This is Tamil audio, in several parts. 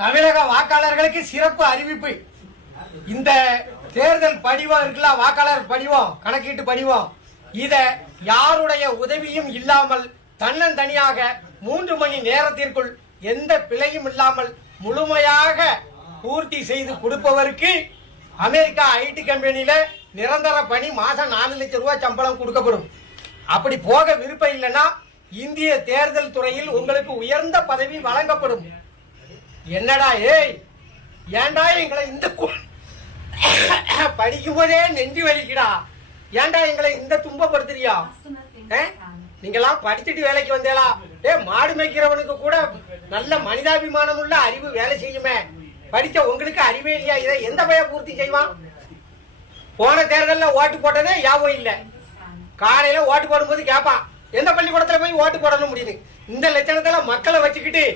தமிழக வாக்காளர்களுக்கு சிறப்பு அறிவிப்பு. இந்த தேர்தல் படிவம் இருக்குல்ல, வாக்காளர் படிவம், கணக்கீட்டு படிவம், இத யாருடைய உதவியும் இல்லாமல் தன்னந்தனியாக 3 மணி நேரத்திற்குள் எந்த பிழையும் இல்லாமல் முழுமையாக பூர்த்தி செய்து கொடுப்பவருக்கு அமெரிக்கா ஐடி கம்பெனியில நிரந்தர பணி, மாசம் 4 லட்சம் ரூபாய் சம்பளம் கொடுக்கப்படும். அப்படி போக விருப்பம் இல்லைன்னா இந்திய தேர்தல் துறையில் உங்களுக்கு உயர்ந்த பதவி வழங்கப்படும். என்னடா ஏய், ஏண்டா எங்களை இந்த படிக்கும் போதே நெஞ்சு வலிக்குடா, ஏண்டா எங்களை இந்த துன்பப்படுத்துறியா? நீங்களாம் படிச்சுட்டு வேலைக்கு வந்தேலா? மாடு மேய்க்கிறவனுக்கு கூட நல்ல மனிதாபிமானம் உள்ள அறிவு வேலை செய்யுமே, படிச்ச உங்களுக்கு அறிவே இல்லையா? இதை எந்த பய பூர்த்தி செய்வான்? போன தேர்தலில் ஓட்டு போட்டதே யாவும் இல்லை. காலையில ஓட்டு போடும்போது கேட்பான், எந்த பள்ளிக்கூடத்துல போய் ஓட்டு போடணும் முடியுது. இந்த லட்சணத்துல மக்களை வச்சுக்கிட்டு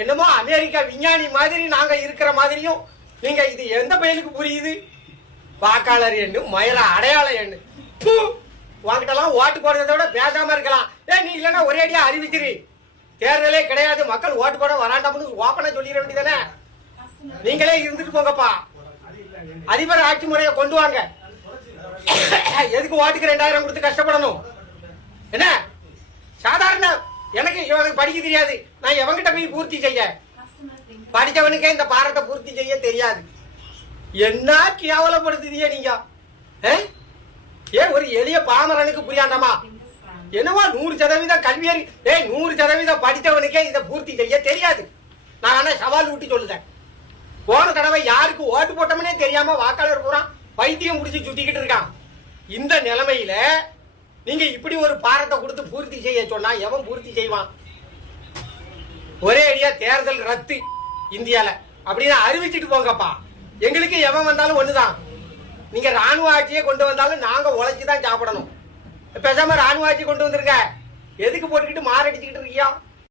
என்னமோ அமெரிக்கா விஞ்ஞானி மாதிரி நாங்க இருக்கிற மாதிரியும் நீங்க இது எந்த பையனுக்கு புரியுது? வாக்காளர் எண்ணு, மயில அடையாள எண்ணு. உங்ககிட்டலாம் ஓட்டு போடுறத விட பேசாம இருக்கலாம். நீ இல்லைன்னா ஒரே அடியா அறிவிச்சிரு, தேர்தலே கிடையாது, மக்கள் ஓட்டு போட வராண்டாம்னு ஓப்பனா சொல்லிட வேண்டியதானே. நீங்களே இருந்துட்டு போங்கப்பா, அதிபர் ஆட்சி முறையை கொண்டு வாங்க. எதுக்கு ஓட்டுக்கு 2000 கொடுத்து கஷ்டப்படணும்? என்ன சாதாரண எனக்கு படிக்க தெரியாது, நான் எவங்கிட்ட போய் பூர்த்தி செய்ய? படிச்சவனுக்கே இந்த பாரத்தை பூர்த்தி செய்ய தெரியாது. என்ன கேவலப்படுத்துதிய நீங்க? ஒரு எளிய பாமரனுக்கு புரியாண்டாமா? என்னவா 100% கல்வியறி, 100% படித்தவனுக்கே இதை பூர்த்தி செய்ய தெரியாது. நான் ஆனா சவால் ஊட்டி சொல்லுதேன். போன தடவை யாருக்கு ஓட்டு போட்டோம்னே தெரியாம வாக்காளர் பூரா பைத்தியம் முடிச்சு சுத்திக்கிட்டு இருக்கான். இந்த நிலைமையில நீங்க இப்படி ஒரு பாரத்தை கொடுத்து பூர்த்தி செய்ய சொன்னா எவன் பூர்த்தி செய்வான்? ஒரே அடியா தேர்தல் ரத்து இந்தியால அப்படின்னு அறிவிச்சிட்டு போங்கப்பா. எங்களுக்கு எவன் வந்தாலும் ஒண்ணுதான். நீங்க ராணுவ ஆட்சியை கொண்டு வந்தாலும் நாங்க உழைச்சுதான் சாப்பிடணும். பேசாம ராணுவ ஆட்சி கொண்டு வந்துருங்க. எதுக்கு போட்டுக்கிட்டு மாரடிச்சுக்கிட்டு இருக்கியா?